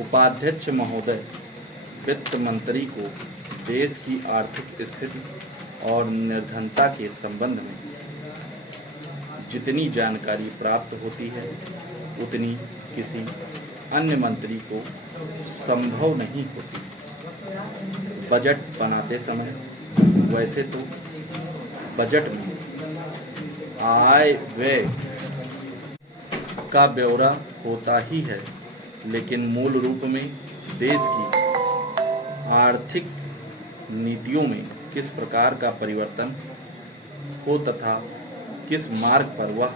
उपाध्यक्ष महोदय, वित्त मंत्री को देश की आर्थिक स्थिति और निर्धनता के संबंध में जितनी जानकारी प्राप्त होती है उतनी किसी अन्य मंत्री को संभव नहीं होती। बजट बनाते समय वैसे तो बजट में आय व्यय का ब्यौरा होता ही है, लेकिन मूल रूप में देश की आर्थिक नीतियों में किस प्रकार का परिवर्तन हो तथा किस मार्ग पर वह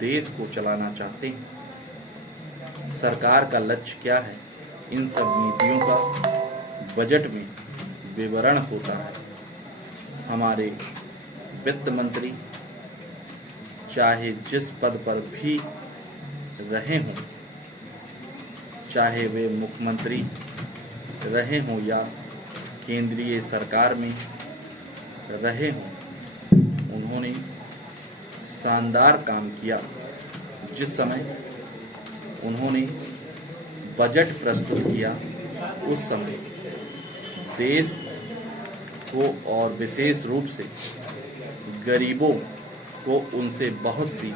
देश को चलाना चाहते हैं, सरकार का लक्ष्य क्या है, इन सब नीतियों का बजट में विवरण होता है। हमारे वित्त मंत्री चाहे जिस पद पर भी रहे हों, चाहे वे मुख्यमंत्री रहे हों या केंद्रीय सरकार में रहे हों, उन्होंने शानदार काम किया। जिस समय उन्होंने बजट प्रस्तुत किया उस समय देश को और विशेष रूप से गरीबों को उनसे बहुत सी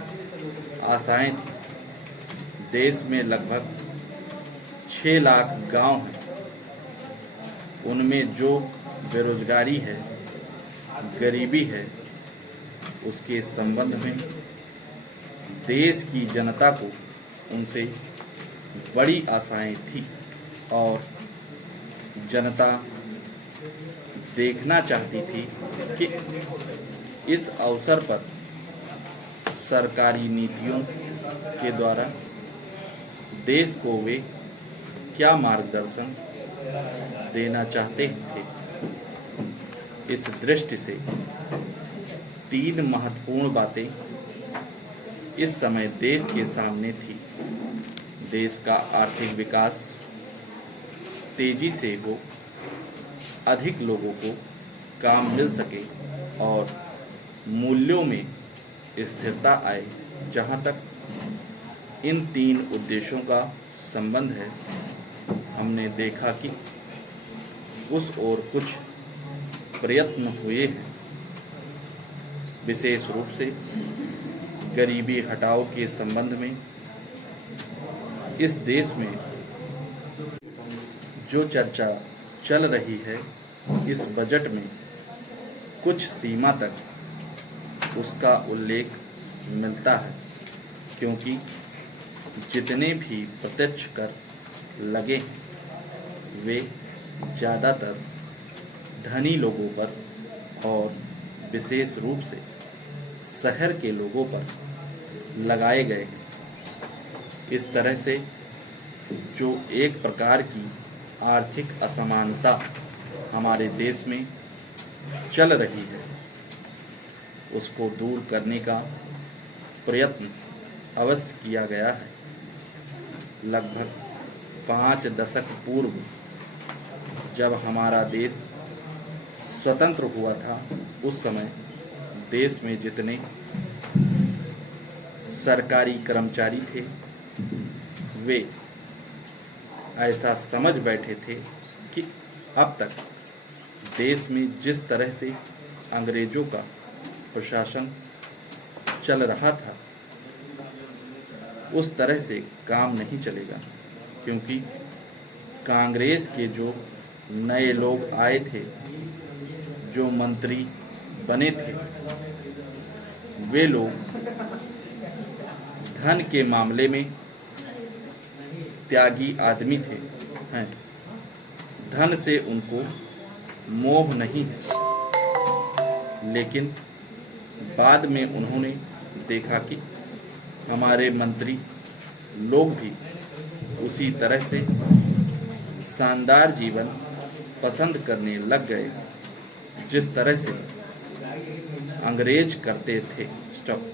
आशाएं थी। देश में लगभग 6 लाख गांव हैं, उनमें जो बेरोजगारी है, गरीबी है, उसके संबंध में देश की जनता को उनसे बड़ी आशाएं थी और जनता देखना चाहती थी कि इस अवसर पर सरकारी नीतियों के द्वारा देश को वे क्या मार्गदर्शन देना चाहते थे। इस दृष्टि से 3 महत्वपूर्ण बातें इस समय देश के सामने थी। देश का आर्थिक विकास तेजी से हो, अधिक लोगों को काम मिल सके और मूल्यों में स्थिरता आए। जहाँ तक इन 3 उद्देश्यों का संबंध है, हमने देखा कि उस ओर कुछ प्रयत्न हुए हैं। विशेष रूप से गरीबी हटाओ के संबंध में इस देश में जो चर्चा चल रही है, इस बजट में कुछ सीमा तक उसका उल्लेख मिलता है, क्योंकि जितने भी प्रत्यक्ष कर लगे हैं वे ज़्यादातर धनी लोगों पर और विशेष रूप से शहर के लोगों पर लगाए गए हैं। इस तरह से जो एक प्रकार की आर्थिक असमानता हमारे देश में चल रही है, उसको दूर करने का प्रयत्न अवश्य किया गया है। लगभग 5 दशक पूर्व जब हमारा देश स्वतंत्र हुआ था, उस समय देश में जितने सरकारी कर्मचारी थे वे ऐसा समझ बैठे थे कि अब तक देश में जिस तरह से अंग्रेजों का प्रशासन चल रहा था उस तरह से काम नहीं चलेगा, क्योंकि कांग्रेस के जो नए लोग आए थे, जो मंत्री बने थे, वे लोग धन के मामले में त्यागी आदमी थे हैं। धन से उनको मोह नहीं है, लेकिन बाद में उन्होंने देखा कि हमारे मंत्री लोग भी उसी तरह से शानदार जीवन पसंद करने लग गए जिस तरह से अंग्रेज करते थे। स्टॉप।